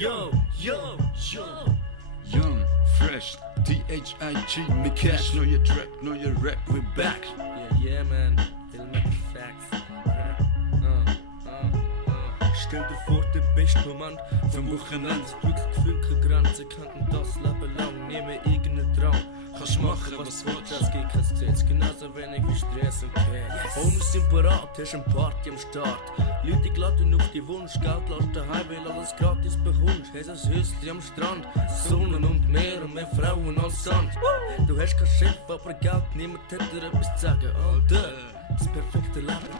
Yo, yo, yo. Young, fresh, THIG, mit Cash. Neue Track, neue Rap, we're back. Yeah, man. Filmet Facts. Stell dir vor, der beste Moment vom Wochenende. Glücksgefühl, keine Grenzen, kannten das Leben lang. Nehme irgendeinen Drang. Kannst machen, was du willst, es gibt kein Gesetz. Genauso wenig wie Stress und Care. Homies sind parat, hast eine Party am Start. Leute glatten auf die Wunsch, Geld lässt daheim, weil alles gratis bekommst. Hast ein Häuschen am Strand, Sonne und Meer und mehr Frauen als Sand. Du hast kein Schiff, aber Geld, niemand hat dir etwas zu sagen. Alter, das perfekte Leben.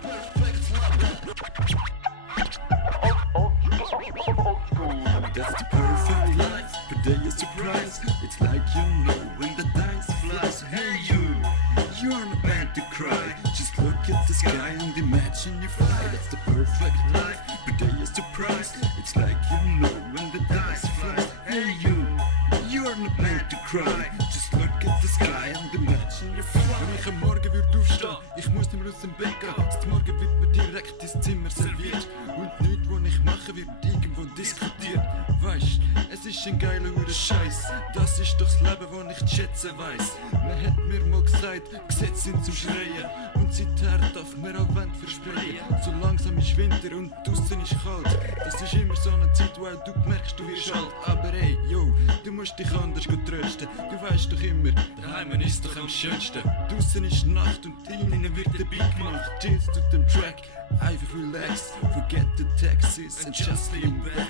That's the perfect life, per day a surprise. It's like you know when the dice flies. Hey you aren't about to cry. Just look at the sky and imagine you fly. That's the perfect life, per day a surprise. It's like you know when the dice flies. Hey you aren't about to cry. Just look at the sky and imagine you fly. Wenn ich am Morgen würde aufstehen, ich muss nicht mehr aus dem Bett gehen. Zum Morgen wird mir direkt ins Zimmer serviert. Und nichts, was ich mache, wird irgendwo diskutiert. Weisst, es ist ein geiler Scheiß. Das ist doch das Leben, das ich zu schätzen weiss. Man hat mir mal gesagt, Gesetze sind zum Schreien. Und seither darf man auch Wände versprechen. So langsam ist Winter und draussen ist kalt. Das ist immer so eine Zeit, wo auch du merkst, du wirst alt. Aber ey, yo, du musst dich anders trösten. Du weißt doch immer, daheim ist doch am schönsten. Draussen ist Nacht und drinnen wird der Beat gemacht. Chills zu dem Track, einfach relax. Forget the taxes and just lean back.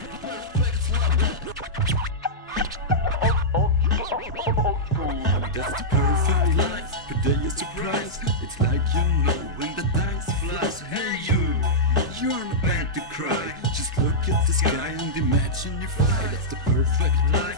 That's the perfect life, per day a surprise. It's like you know when the dice flies. Hey you aren't about to cry. Just look at the sky and imagine you fly. That's the perfect life.